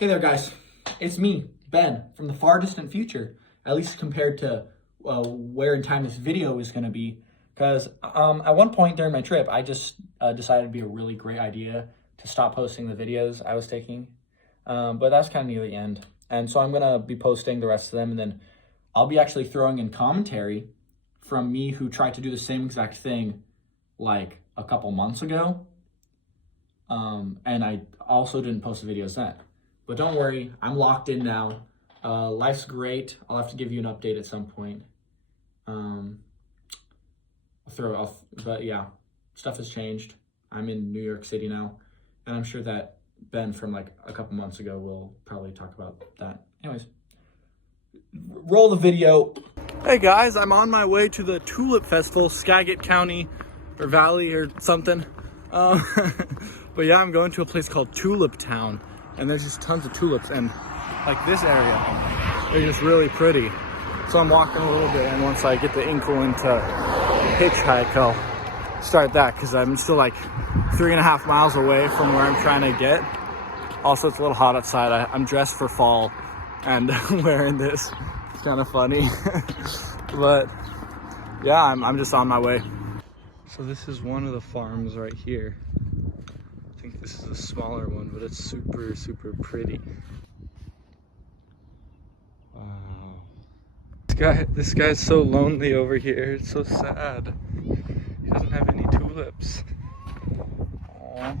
Hey there, guys. It's me, Ben, from the far distant future, at least compared to where in time this video is going to be. Because at one point during my trip, I just decided it'd be a really great idea to stop posting the videos I was taking. But that's kind of near the end. And so I'm going to be posting the rest of them, and then I'll be actually throwing in commentary from me who tried to do the same exact thing like a couple months ago. And I also didn't post the videos then. But don't worry, I'm locked in now. Life's great. I'll have to give you an update at some point. But yeah, stuff has changed. I'm in New York City now, and I'm sure that Ben from like a couple months ago will probably talk about that. Anyways, roll the video. Hey guys, I'm on my way to the Tulip Festival, Skagit County or Valley or something. But yeah, I'm going to a place called Tulip Town, and there's just tons of tulips, and like this area, they're just really pretty. So I'm walking a little bit, and once I get the inkle into hitchhike, I'll start that, because I'm still like 3.5 miles away from where I'm trying to get. Also, it's a little hot outside. I'm dressed for fall, and I'm wearing this. It's kind of funny. But yeah, I'm just on my way. So this is one of the farms right here. I think this is a smaller one, but it's super, super pretty. Wow. This guy's so lonely over here. It's so sad. He doesn't have any tulips. Aww.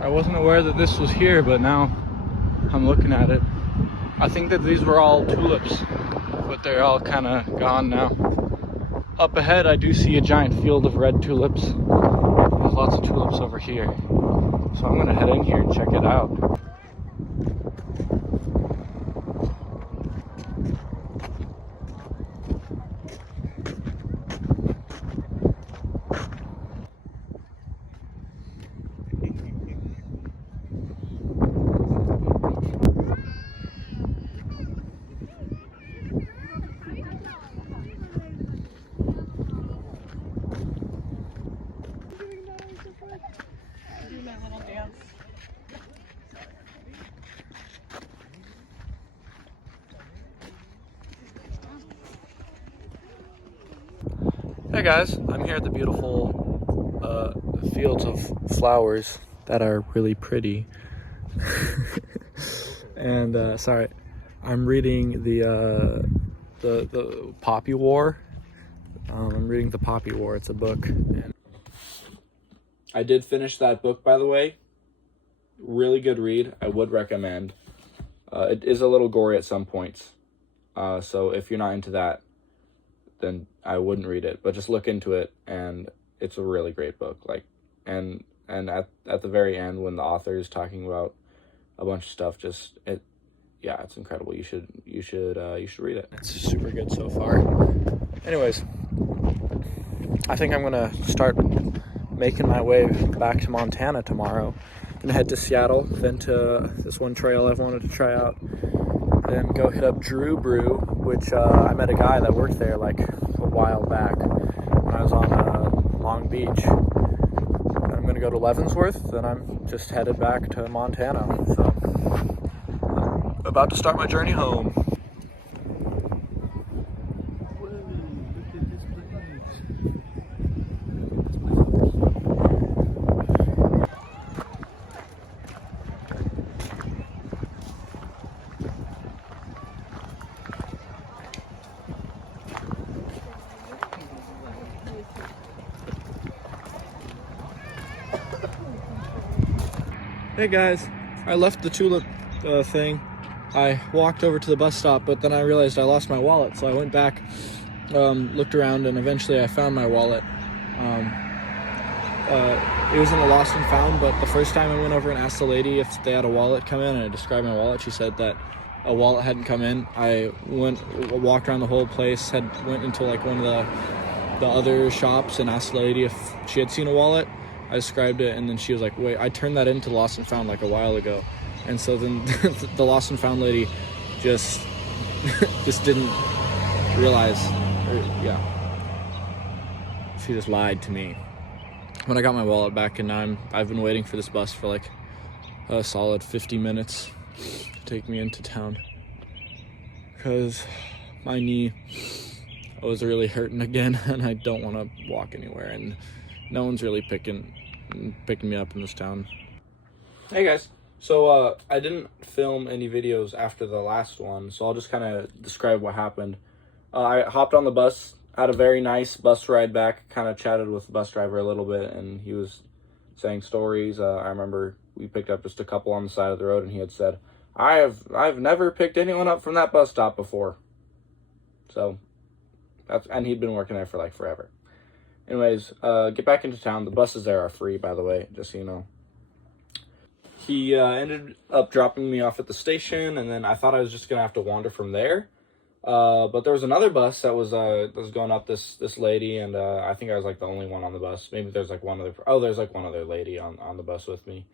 I wasn't aware that this was here, but now I'm looking at it. I think that these were all tulips, but they're all kind of gone now. Up ahead, I do see a giant field of red tulips. There's lots of tulips over here. So I'm gonna head in here and check it out. Hey guys, I'm here at the beautiful fields of flowers that are really pretty. And sorry, I'm reading the Poppy War. I'm reading The Poppy War. It's a book. And I did finish that book, by the way. Really good read. I would recommend. It is a little gory at some points. So if you're not into that, then I wouldn't read it, but just look into it, and it's a really great book. Like, and at the very end, when the author is talking about a bunch of stuff, yeah, it's incredible. You should read it. It's super good so far. Anyways, I think I'm gonna start making my way back to Montana tomorrow. I'm gonna head to Seattle, then to this one trail I've wanted to try out. Then go hit up Drew Brew, which I met a guy that worked there like a while back when I was on Long Beach. And I'm going to go to Leavenworth, then I'm just headed back to Montana. So, I'm about to start my journey home. Hey guys, I left the tulip thing. I walked over to the bus stop, but then I realized I lost my wallet, so I went back, looked around, and eventually I found my wallet. It was in a lost and found, but the first time I went over and asked the lady if they had a wallet come in, and I described my wallet, she said that a wallet hadn't come in. I walked around the whole place, went into like one of the other shops and asked the lady if she had seen a wallet. I described it, and then she was like, wait, I turned that into Lost and Found like a while ago. And so then the Lost and Found lady just didn't realize, she just lied to me. When I got my wallet back, and I've been waiting for this bus for like a solid 50 minutes to take me into town, because my knee was really hurting again, and I don't want to walk anywhere, and no one's really picking me up in this town. Hey guys, so I didn't film any videos after the last one, so I'll just kind of describe what happened. I hopped on the bus, had a very nice bus ride back, kind of chatted with the bus driver a little bit, and he was saying stories. I remember we picked up just a couple on the side of the road, and he had said, I've never picked anyone up from that bus stop before. So and he'd been working there for like forever. Anyways, get back into town. The buses there are free, by the way, just so you know. He ended up dropping me off at the station, and then I thought I was just gonna have to wander from there. But there was another bus that was going up this lady, and I think I was like the only one on the bus. Maybe there's like one other lady on the bus with me.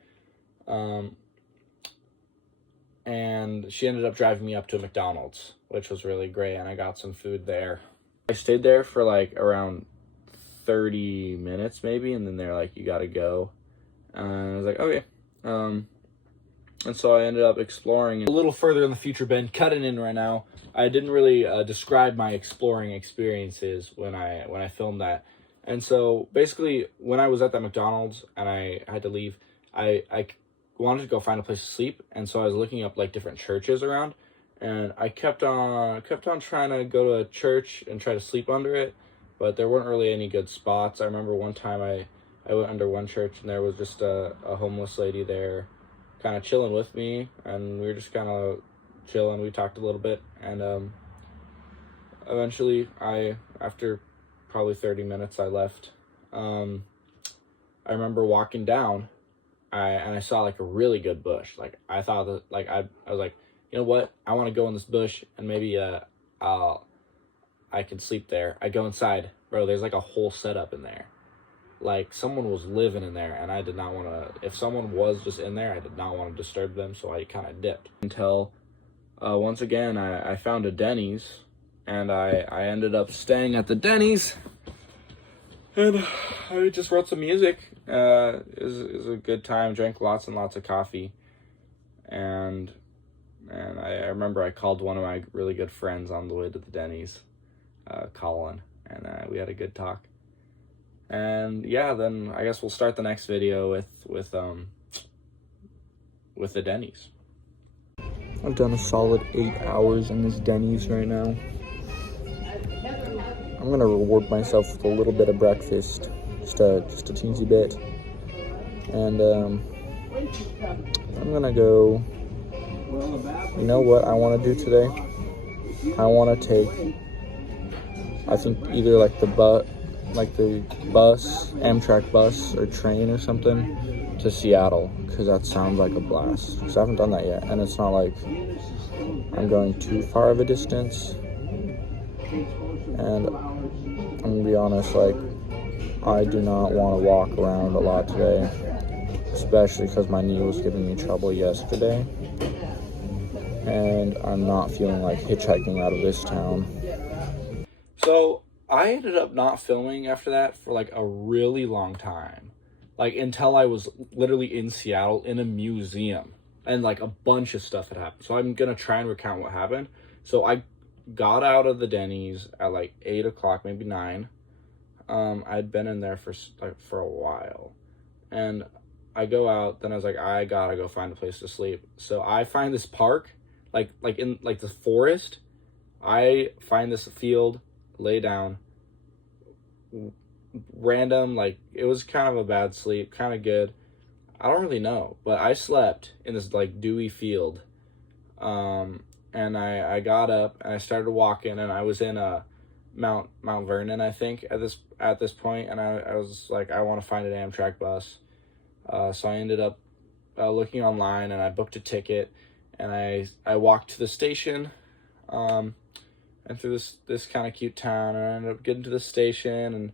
And she ended up driving me up to a McDonald's, which was really great, and I got some food there. I stayed there for like around 30 minutes maybe, and then they're like, you gotta go. And I was like, okay. And so I ended up exploring a little further in the future. Ben, cutting in right now. I didn't really describe my exploring experiences when I filmed that. And so basically when I was at that McDonald's and I had to leave, I wanted to go find a place to sleep. And so I was looking up like different churches around, and I kept on trying to go to a church and try to sleep under it, but there weren't really any good spots. I remember one time I went under one church, and there was just a homeless lady there kind of chilling with me, and we were just kind of chilling. We talked a little bit, and eventually after probably 30 minutes, I left. I remember walking down, and I saw like a really good bush. Like I thought that, like I was like, you know what? I want to go in this bush, and maybe I could sleep there. I go inside, bro. There's like a whole setup in there. Like someone was living in there, and I did not want to. If someone was just in there, I did not want to disturb them, so I kind of dipped until once again I found a Denny's, and I ended up staying at the Denny's, and I just wrote some music. It was a good time. Drank lots and lots of coffee, and I remember I called one of my really good friends on the way to the Denny's, Colin, and we had a good talk. And yeah, then I guess we'll start the next video with the Denny's. I've done a solid 8 hours in this Denny's right now. I'm gonna reward myself with a little bit of breakfast, just a teensy bit, and I'm gonna go. You know what I want to do today? I want to take, I think either like the bus, Amtrak bus or train or something to Seattle, because that sounds like a blast. Because I haven't done that yet, and it's not like I'm going too far of a distance. And I'm gonna be honest, like I do not want to walk around a lot today, especially because my knee was giving me trouble yesterday, and I'm not feeling like hitchhiking out of this town. So I ended up not filming after that for like a really long time, like until I was literally in Seattle in a museum, and like a bunch of stuff had happened. So I'm gonna try and recount what happened. So I got out of the Denny's at like 8 o'clock, maybe 9. I'd been in there for a while, and I go out. Then I was like, I gotta go find a place to sleep. So I find this park, like in like the forest. I find this field, lay down, random, like it was kind of a bad sleep, kind of good. I don't really know, but I slept in this like dewy field. And I got up and I started walking, and I was in Mount Vernon, I think, at this point, and I was like, I want to find an Amtrak bus. So I ended up looking online, and I booked a ticket, and I walked to the station, and through this kind of cute town, and I ended up getting to the station, and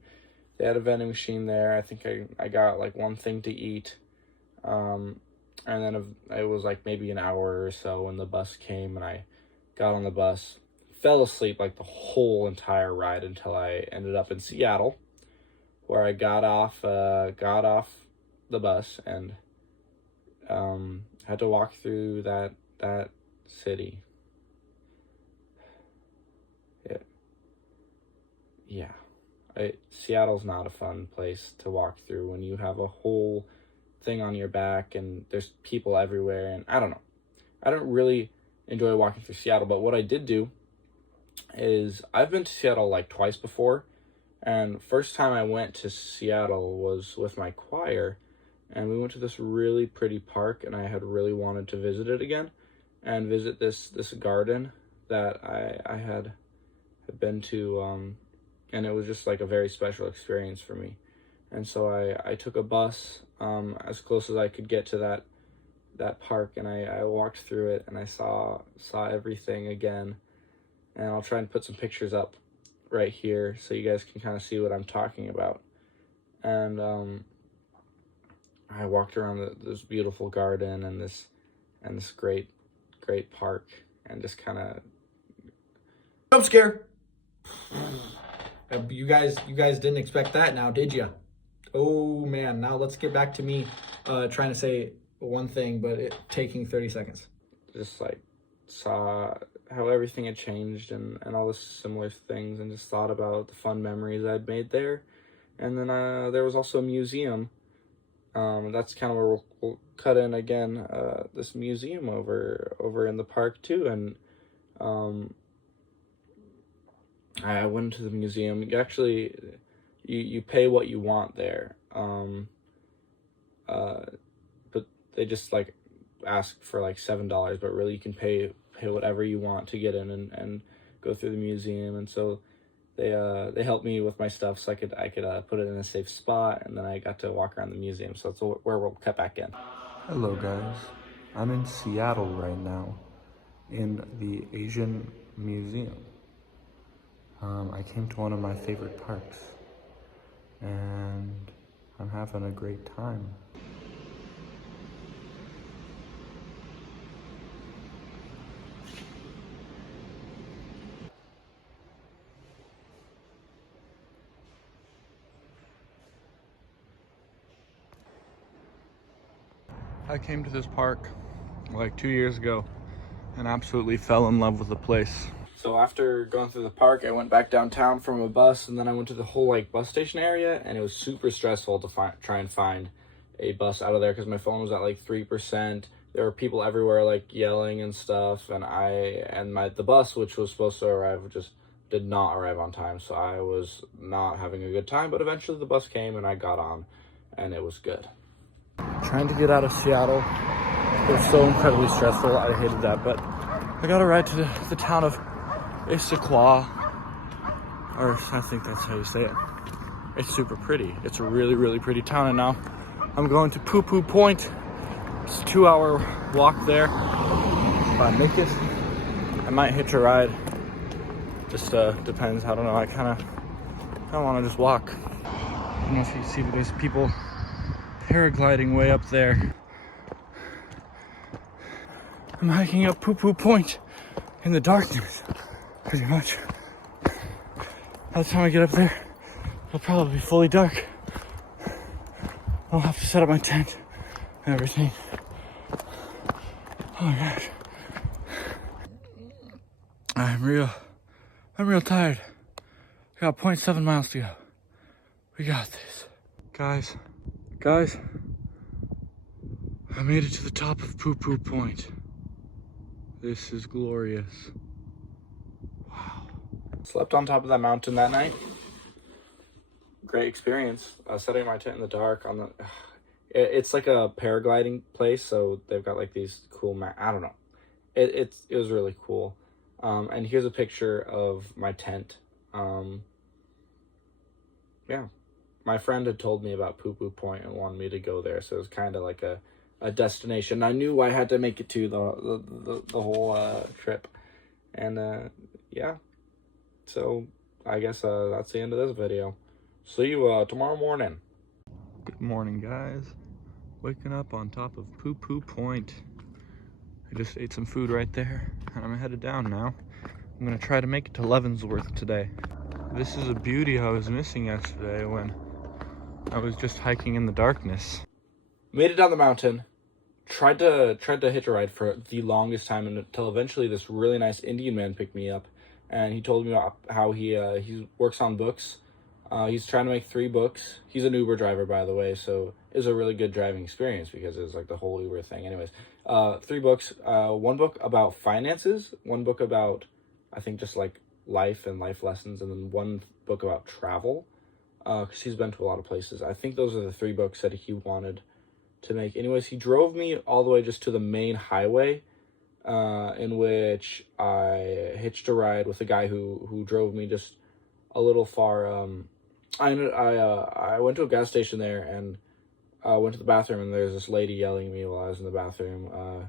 they had a vending machine there. I think I got like one thing to eat. And then it was like maybe an hour or so when the bus came, and I got on the bus, fell asleep like the whole entire ride until I ended up in Seattle, where I got off the bus and had to walk through that city. Seattle's not a fun place to walk through when you have a whole thing on your back and there's people everywhere, and I don't know. I don't really enjoy walking through Seattle, but what I did do is I've been to Seattle like twice before, and first time I went to Seattle was with my choir, and we went to this really pretty park, and I had really wanted to visit it again and visit this garden that I had been to, and it was just like a very special experience for me. And so I took a bus as close as I could get to that park, and I walked through it, and I saw everything again. And I'll try and put some pictures up right here so you guys can kind of see what I'm talking about. And I walked around this beautiful garden and this great park, and just kind of jump scare. You guys didn't expect that now, did you? Oh man, now let's get back to me trying to say one thing, but it taking 30 seconds. Just like saw how everything had changed and all the similar things, and just thought about the fun memories I'd made there. And then there was also a museum. That's kind of where we'll cut in again, this museum over in the park too. And I went to the museum. You pay what you want there, but they just like ask for like $7, but really you can pay whatever you want to get in and go through the museum. And so they helped me with my stuff so I could put it in a safe spot, and then I got to walk around the museum. So that's where we'll cut back in. Hello guys, I'm in Seattle right now in the Asian Museum. I came to one of my favorite parks, and I'm having a great time. I came to this park like 2 years ago and absolutely fell in love with the place. So after going through the park, I went back downtown from a bus, and then I went to the whole like bus station area, and it was super stressful to try and find a bus out of there because my phone was at like 3%. There were people everywhere like yelling and stuff, and the bus, which was supposed to arrive, just did not arrive on time. So I was not having a good time, but eventually the bus came and I got on, and it was good. Trying to get out of Seattle. It was so incredibly stressful. I hated that, but I got a ride to the town of Issaquah, or I think that's how you say it. It's super pretty. It's a really, really pretty town, and now I'm going to Poo Poo Point. It's a 2-hour walk there. If I make it, I might hitch a ride. Just depends. I don't know. I kind of want to just walk. I don't know if you see, but there's people paragliding way up there. I'm hiking up Poo Poo Point in the darkness, pretty much. By the time I get up there, it'll probably be fully dark. I'll have to set up my tent and everything. Oh my gosh. I'm real tired. We got 0.7 miles to go. We got this. Guys, I made it to the top of Poo Poo Point. This is glorious. Wow. Slept on top of that mountain that night. Great experience. Setting my tent in the dark on the. It's like a paragliding place, so they've got like these cool. I don't know. It was really cool. And here's a picture of my tent. Yeah, my friend had told me about Poo Poo Point and wanted me to go there, so it was kind of like a destination. I knew I had to make it to the whole trip, and yeah. So I guess that's the end of this video. See you tomorrow morning. Good morning, guys. Waking up on top of Poo Poo Point. I just ate some food right there, and I'm headed down now. I'm gonna try to make it to Leavenworth today. This is a beauty I was missing yesterday when I was just hiking in the darkness. Made it down the mountain. Tried to hitch a ride for the longest time until eventually this really nice Indian man picked me up, and he told me about how he works on books. He's trying to make 3 books. He's an Uber driver, by the way, so it was a really good driving experience because it was like the whole Uber thing. Anyways, 3 books. 1 book about finances, 1 book about, I think, just like life and life lessons, and then 1 book about travel, because he's been to a lot of places. I think those are the 3 books that he wanted to make. Anyways, he drove me all the way just to the main highway, in which I hitched a ride with a guy who drove me just a little far. I went to a gas station there and went to the bathroom, and there's this lady yelling at me while I was in the bathroom,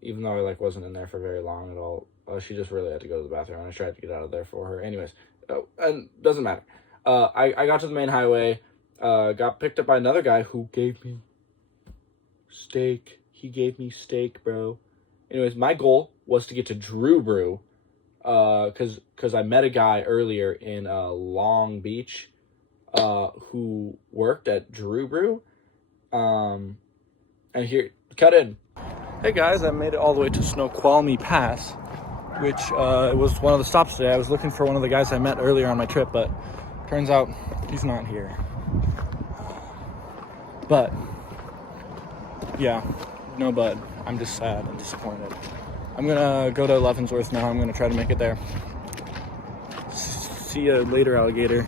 even though I wasn't in there for very long at all. She just really had to go to the bathroom, and I tried to get out of there for her. Anyways, and doesn't matter. I got to the main highway, got picked up by another guy who gave me steak. He gave me steak, bro. Anyways, my goal was to get to Drew Brew, because I met a guy earlier in Long Beach, who worked at Drew Brew, and here, cut in. Hey guys, I made it all the way to Snoqualmie Pass, which was one of the stops today. I was looking for one of the guys I met earlier on my trip, but turns out he's not here. But yeah, no bud. I'm just sad and disappointed. I'm gonna go to Leavenworth now. I'm gonna try to make it there. See you later, alligator.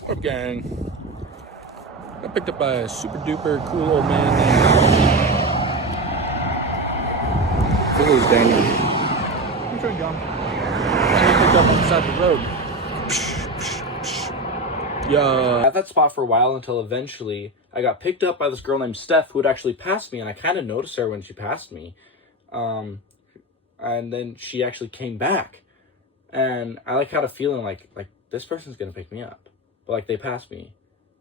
What up, gang? Got picked up by a super duper cool old man named... I think it was Daniel. I'm sure John. I got picked up on the side of the road. Yeah. At that spot for a while until eventually I got picked up by this girl named Steph who had actually passed me, and I kind of noticed her when she passed me. And then she actually came back, and I had a feeling like this person's gonna pick me up, but they passed me,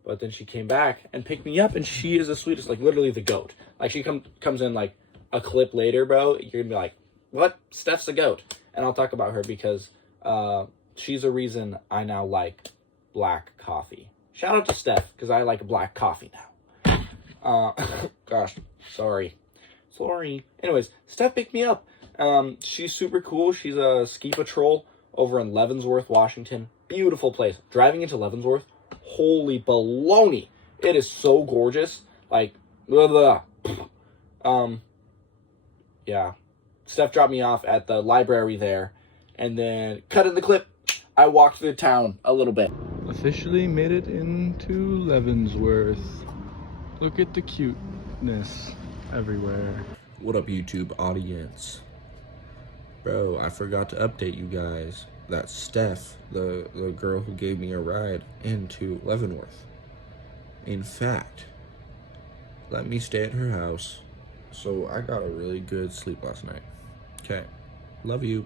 but then she came back and picked me up, and she is the sweetest, literally the goat. She comes in a clip later, bro. You're gonna be like, what? Steph's a goat, and I'll talk about her because she's a reason I now like black coffee. Shout out to Steph because I like black coffee now. Gosh, sorry. Anyways, Steph picked me up. She's super cool. She's a ski patrol over in Leavenworth, Washington. Beautiful place. Driving into Leavenworth, holy baloney. It is so gorgeous. Blah, blah, blah. Yeah. Steph dropped me off at the library there, and then cut in the clip. I walked through town a little bit. Officially made it into Leavenworth. Look at the cuteness everywhere. What up, YouTube audience? Bro, I forgot to update you guys that Steph, the girl who gave me a ride into Leavenworth, in fact, let me stay at her house, so I got a really good sleep last night. Okay, love you.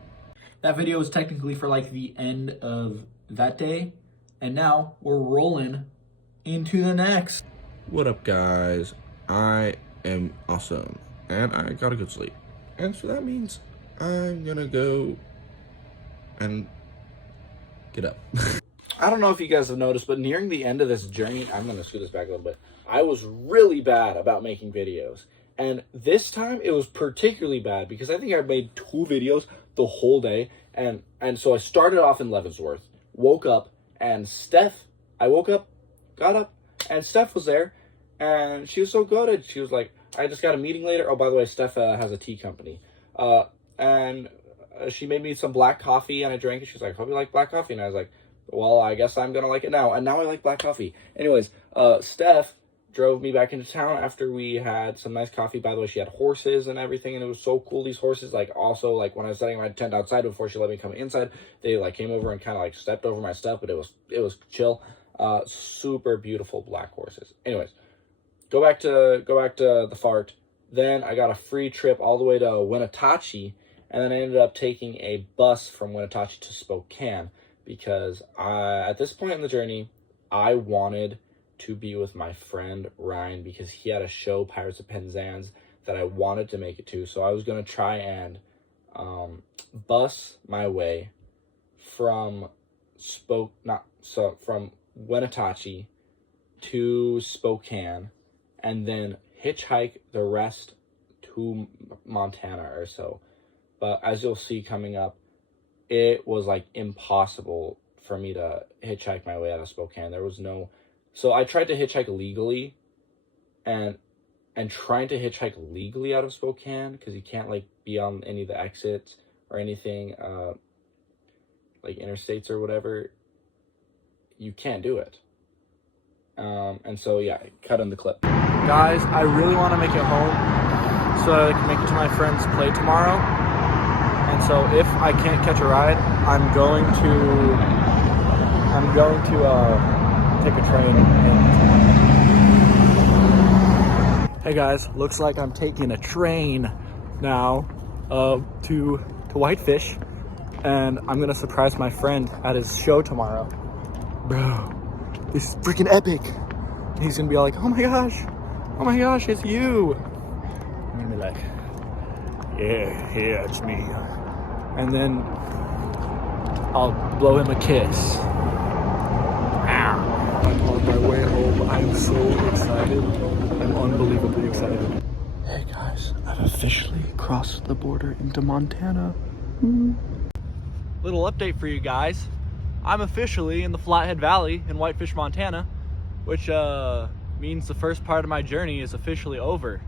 That video is technically for the end of that day, and now we're rolling into the next. What up, guys? I am awesome, and I got a good sleep, and so that means I'm gonna go and get up. I don't know if you guys have noticed, but nearing the end of this journey, I'm going to scoot this back a little bit. I was really bad about making videos. And this time it was particularly bad because I think I made 2 videos the whole day. And so I started off in Leavenworth, woke up, and I woke up, got up, and Steph was there. And she was so good. She was like, I just got a meeting later. Oh, by the way, Steph has a tea company. And she made me some black coffee, and I drank it. She was like, hope you like black coffee. And I was like, well, I guess I'm going to like it now. And now I like black coffee. Anyways, Steph drove me back into town after we had some nice coffee. By the way, she had horses and everything, and it was so cool. These horses, also, when I was setting my tent outside before she let me come inside, they, came over and kind of, stepped over my stuff, but it was chill. Super beautiful black horses. Anyways, go back to the fart. Then I got a free trip all the way to Winnetachee, and then I ended up taking a bus from Winnetachee to Spokane because at this point in the journey, I wanted to be with my friend Ryan because he had a show, Pirates of Penzance, that I wanted to make it to. So I was going to try and bus my way from from Wenatchee to Spokane, and then hitchhike the rest to Montana or so. But as you'll see coming up, it was like impossible for me to hitchhike my way out of Spokane. There was no, so I tried to hitchhike legally, and trying to hitchhike legally out of Spokane, because you can't like be on any of the exits or anything, like interstates or whatever, you can't do it. And so yeah, cut in the clip. Guys, I really want to make it home so I can make it to my friend's play tomorrow. And so if I can't catch a ride, I'm going to take a train. Hey guys, looks like I'm taking a train now to Whitefish, and I'm gonna surprise my friend at his show tomorrow. Bro, this is freaking epic. He's gonna be like, oh my gosh, it's you. I'm gonna be like, yeah, it's me. And then I'll blow him a kiss. I'm on my way home. I'm so excited. I'm unbelievably excited. Hey guys, I've officially crossed the border into Montana. Little update for you guys. I'm officially in the Flathead Valley in Whitefish, Montana, which means the first part of my journey is officially over.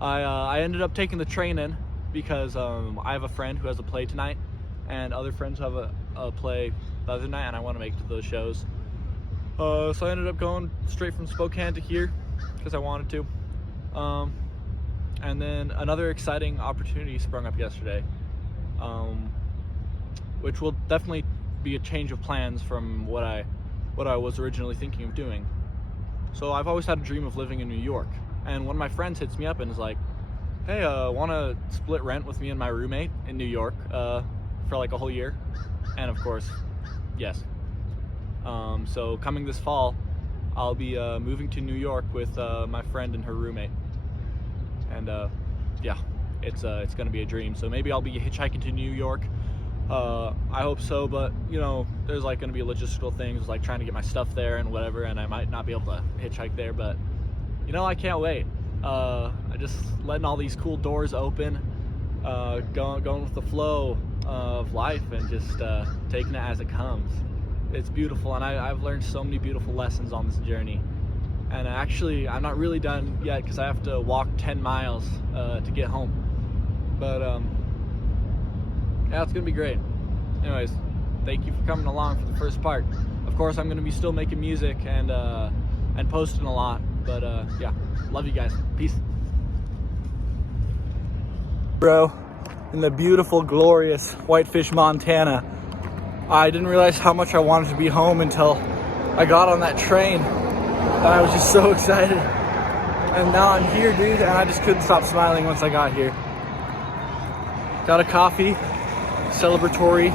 I ended up taking the train in because I have a friend who has a play tonight, and other friends have a play the other night, and I want to make it to those shows. So I ended up going straight from Spokane to here because I wanted to. And then another exciting opportunity sprung up yesterday, which will definitely be a change of plans from what I was originally thinking of doing. So I've always had a dream of living in New York, and one of my friends hits me up and is like, hey, want to split rent with me and my roommate in New York for like a whole year? And of course, yes. So coming this fall, I'll be moving to New York with my friend and her roommate. And yeah, it's gonna be a dream. So maybe I'll be hitchhiking to New York. I hope so, but you know, there's like gonna be logistical things like trying to get my stuff there and whatever, and I might not be able to hitchhike there, but you know, I can't wait. I just letting all these cool doors open, going with the flow of life, and just taking it as it comes. It's beautiful, and I've learned so many beautiful lessons on this journey. And actually, I'm not really done yet because I have to walk 10 miles to get home. But yeah, it's gonna be great. Anyways, thank you for coming along for the first part. Of course, I'm gonna be still making music and posting a lot. But yeah, love you guys. Peace. Bro, in the beautiful, glorious Whitefish, Montana. I didn't realize how much I wanted to be home until I got on that train. And I was just so excited. And now I'm here, dude, and I just couldn't stop smiling once I got here. Got a coffee, celebratory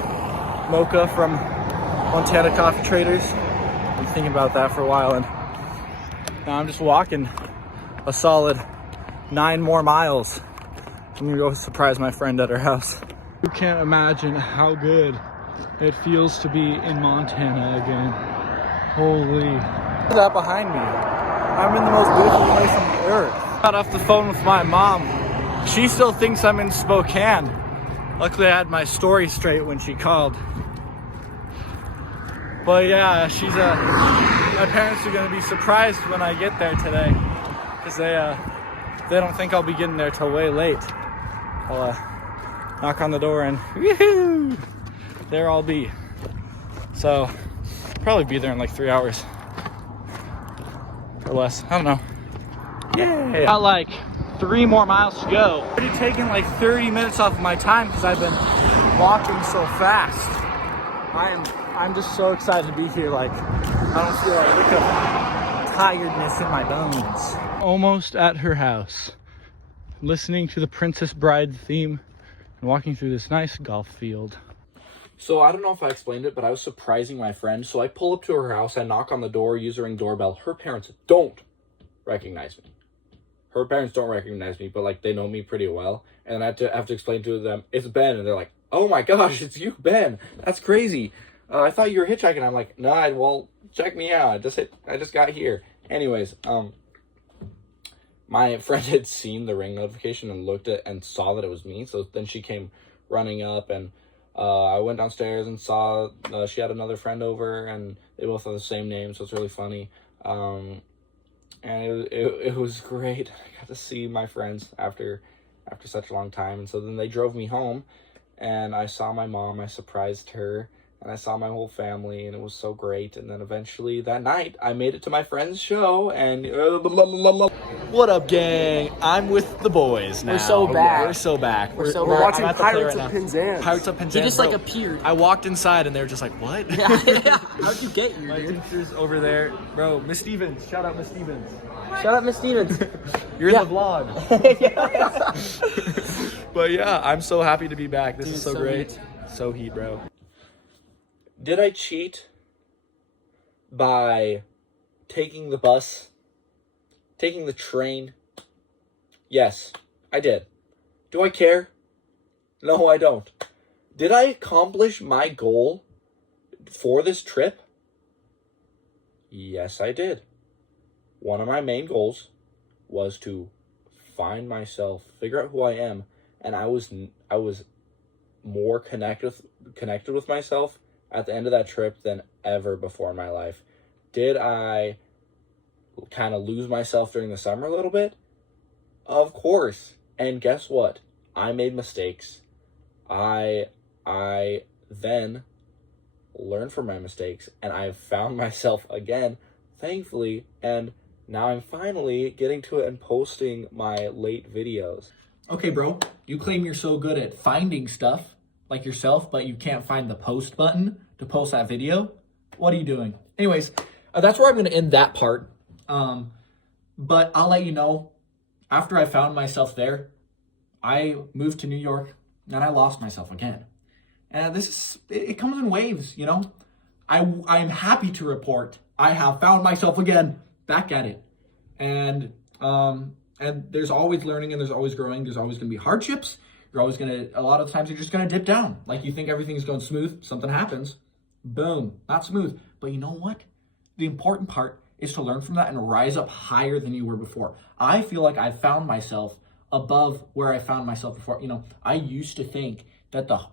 mocha from Montana Coffee Traders. I've been thinking about that for a while, and now I'm just walking a solid 9 more miles. I'm gonna go surprise my friend at her house. You can't imagine how good it feels to be in Montana again. Holy. Look at that behind me. I'm in the most beautiful place on the earth. Got off the phone with my mom. She still thinks I'm in Spokane. Luckily I had my story straight when she called. But yeah, my parents are gonna be surprised when I get there today, because they don't think I'll be getting there till way late. I'll knock on the door and woohoo! There I'll be. So probably be there in like 3 hours or less. I don't know. Yay! Got like 3 more miles to go. Already taking like 30 minutes off of my time because I've been walking so fast. I'm just so excited to be here. Like, I don't feel a lick of tiredness in my bones. Almost at her house, listening to the Princess Bride theme and walking through this nice golf field. So I don't know if I explained it, but I was surprising my friend. So I pull up to her house, I knock on the door, use her ring doorbell. Her parents don't recognize me. Her parents don't recognize me, but like they know me pretty well. And I have to explain to them, it's Ben. And they're like, oh my gosh, it's you, Ben. That's crazy. I thought you were hitchhiking. I'm like, nah, well, check me out. I just got here. Anyways, my friend had seen the ring notification and looked at and saw that it was me. So then she came running up, and I went downstairs and saw she had another friend over, and they both have the same name, so it's really funny. And it was great. I got to see my friends after such a long time. And so then they drove me home, and I saw my mom. I surprised her, and I saw my whole family, and it was so great. And then eventually that night, I made it to my friend's show, and What up, gang? I'm with the boys now. We're so back. We're so back. We're watching I'm at the play Pirates right of now. Penzance. Pirates of Penzance. He just bro. like appeared. I walked inside and they were just like, what? How'd you get here, My dude? teacher's over there. Bro, Miss Stevens. Shout out Miss Stevens. Shout out Miss Stevens. You're Yeah. in the vlog. But yeah, I'm so happy to be back. This Dude, is so so great. heat. So heat, bro. did I cheat by taking the bus, taking the train? Yes, I did. Do I care? No, I don't. Did I accomplish my goal for this trip? Yes, I did. One of my main goals was to find myself, figure out who I am, and I was more connected with myself at the end of that trip than ever before in my life. Did I kind of lose myself during the summer a little bit? Of course. And guess what? I made mistakes. I then learned from my mistakes, and I found myself again, thankfully, and now I'm finally getting to it and posting my late videos. Okay, bro, you claim you're so good at finding stuff like yourself, but you can't find the post button to post that video. What are you doing? Anyways, that's where I'm going to end that part. But I'll let you know, after I found myself there, I moved to New York and I lost myself again. And it comes in waves, you know? I am happy to report I have found myself again, back at it. And there's always learning and there's always growing. There's always going to be hardships. You're always going to, a lot of times you're just going to dip down. Like you think everything's going smooth, something happens, boom, not smooth. But you know what? The important part is to learn from that and rise up higher than you were before. I feel like I've found myself above where I found myself before. You know, I used to think that the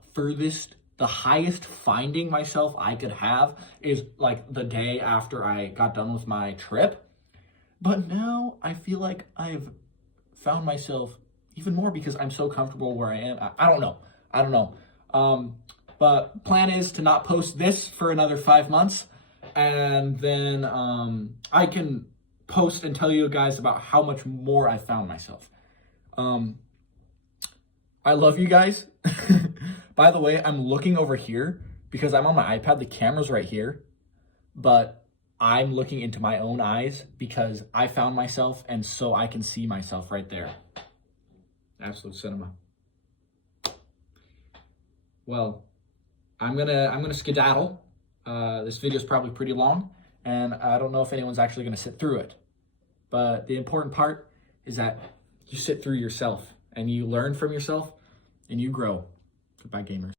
highest finding myself I could have is like the day after I got done with my trip. But now I feel like I've found myself even more because I'm so comfortable where I am. I don't know. But plan is to not post this for another 5 months. And then I can post and tell you guys about how much more I found myself. I love you guys. By the way, I'm looking over here because I'm on my iPad. The camera's right here. But I'm looking into my own eyes because I found myself and so I can see myself right there. Absolute cinema. Well, I'm gonna skedaddle. This video is probably pretty long, and I don't know if anyone's actually gonna sit through it. But the important part is that you sit through yourself and you learn from yourself and you grow. Goodbye, gamers.